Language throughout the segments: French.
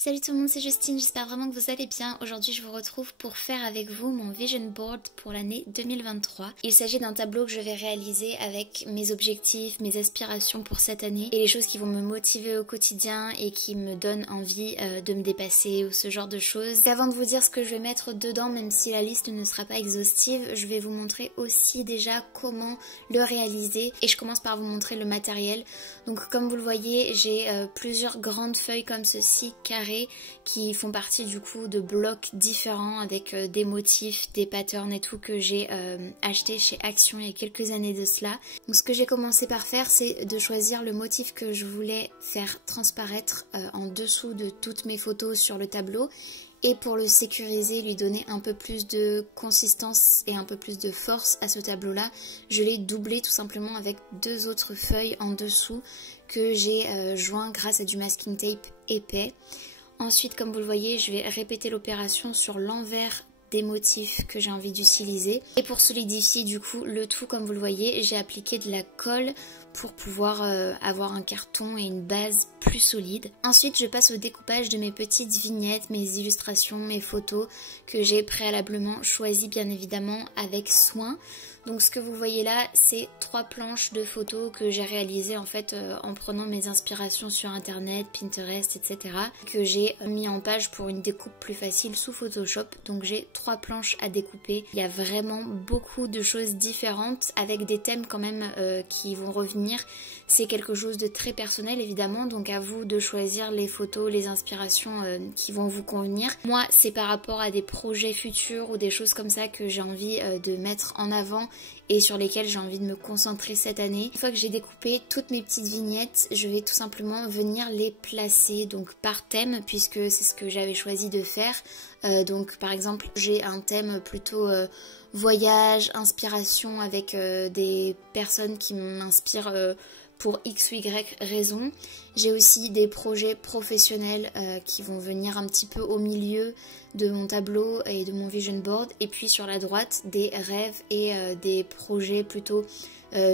Salut tout le monde, c'est Justine, j'espère vraiment que vous allez bien. Aujourd'hui je vous retrouve pour faire avec vous mon vision board pour l'année 2023. Il s'agit d'un tableau que je vais réaliser avec mes objectifs, mes aspirations pour cette année et les choses qui vont me motiver au quotidien et qui me donnent envie de me dépasser ou ce genre de choses. Et avant de vous dire ce que je vais mettre dedans, même si la liste ne sera pas exhaustive, je vais vous montrer aussi déjà comment le réaliser et je commence par vous montrer le matériel. Donc comme vous le voyez, j'ai plusieurs grandes feuilles comme ceci, carrées, qui font partie du coup de blocs différents avec des motifs, des patterns et tout que j'ai acheté chez Action il y a quelques années de cela. Donc ce que j'ai commencé par faire, c'est de choisir le motif que je voulais faire transparaître en dessous de toutes mes photos sur le tableau. Et pour le sécuriser, lui donner un peu plus de consistance et un peu plus de force à ce tableau-là, je l'ai doublé tout simplement avec deux autres feuilles en dessous que j'ai joint grâce à du masking tape épais. Ensuite, comme vous le voyez, je vais répéter l'opération sur l'envers des motifs que j'ai envie d'utiliser. Et pour solidifier du coup le tout, comme vous le voyez, j'ai appliqué de la colle pour pouvoir avoir un carton et une base plus solide. Ensuite, je passe au découpage de mes petites vignettes, mes illustrations, mes photos que j'ai préalablement choisies bien évidemment avec soin. Donc ce que vous voyez là, c'est 3 planches de photos que j'ai réalisées en fait en prenant mes inspirations sur internet, Pinterest, etc. que j'ai mis en page pour une découpe plus facile sous Photoshop. Donc j'ai 3 planches à découper. Il y a vraiment beaucoup de choses différentes avec des thèmes quand même qui vont revenir. C'est quelque chose de très personnel évidemment, donc à vous de choisir les photos, les inspirations qui vont vous convenir. Moi, c'est par rapport à des projets futurs ou des choses comme ça que j'ai envie de mettre en avant et sur lesquels j'ai envie de me concentrer cette année. Une fois que j'ai découpé toutes mes petites vignettes, je vais tout simplement venir les placer donc par thème, puisque c'est ce que j'avais choisi de faire. Donc par exemple, j'ai un thème plutôt voyage, inspiration, avec des personnes qui m'inspirent pour X ou Y raison. J'ai aussi des projets professionnels qui vont venir un petit peu au milieu de mon tableau et de mon vision board. Et puis sur la droite, des rêves et des projets plutôt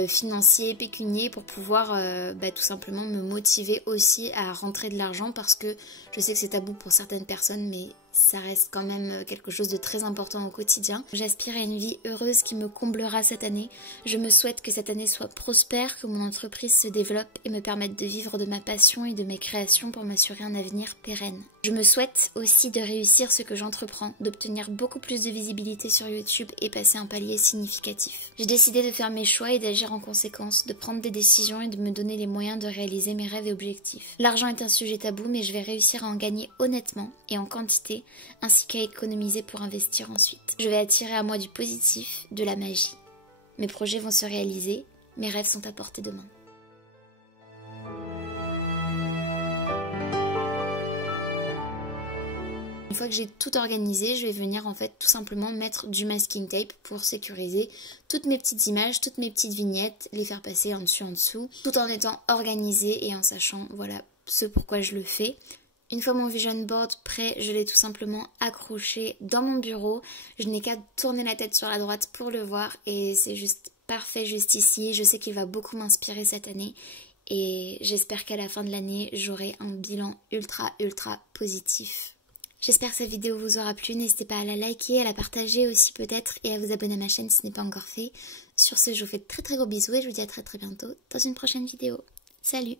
financiers, pécuniers pour pouvoir tout simplement me motiver aussi à rentrer de l'argent, parce que je sais que c'est tabou pour certaines personnes, mais ça reste quand même quelque chose de très important au quotidien. J'aspire à une vie heureuse qui me comblera cette année. Je me souhaite que cette année soit prospère, que mon entreprise se développe et me permette de vivre de ma passion et de mes créations pour m'assurer un avenir pérenne. Je me souhaite aussi de réussir ce que j'entreprends, d'obtenir beaucoup plus de visibilité sur YouTube et passer un palier significatif. J'ai décidé de faire mes choix et d'agir en conséquence, de prendre des décisions et de me donner les moyens de réaliser mes rêves et objectifs. L'argent est un sujet tabou, mais je vais réussir à en gagner honnêtement et en quantité, ainsi qu'à économiser pour investir ensuite. Je vais attirer à moi du positif, de la magie. Mes projets vont se réaliser, mes rêves sont à portée de main. Une fois que j'ai tout organisé, je vais venir en fait tout simplement mettre du masking tape pour sécuriser toutes mes petites images, toutes mes petites vignettes, les faire passer en dessous, tout en étant organisée et en sachant voilà ce pourquoi je le fais. Une fois mon vision board prêt, je l'ai tout simplement accroché dans mon bureau. Je n'ai qu'à tourner la tête sur la droite pour le voir et c'est juste parfait juste ici. Je sais qu'il va beaucoup m'inspirer cette année et j'espère qu'à la fin de l'année, j'aurai un bilan ultra positif. J'espère que cette vidéo vous aura plu, n'hésitez pas à la liker, à la partager aussi peut-être et à vous abonner à ma chaîne si ce n'est pas encore fait. Sur ce, je vous fais de très gros bisous et je vous dis à très bientôt dans une prochaine vidéo. Salut!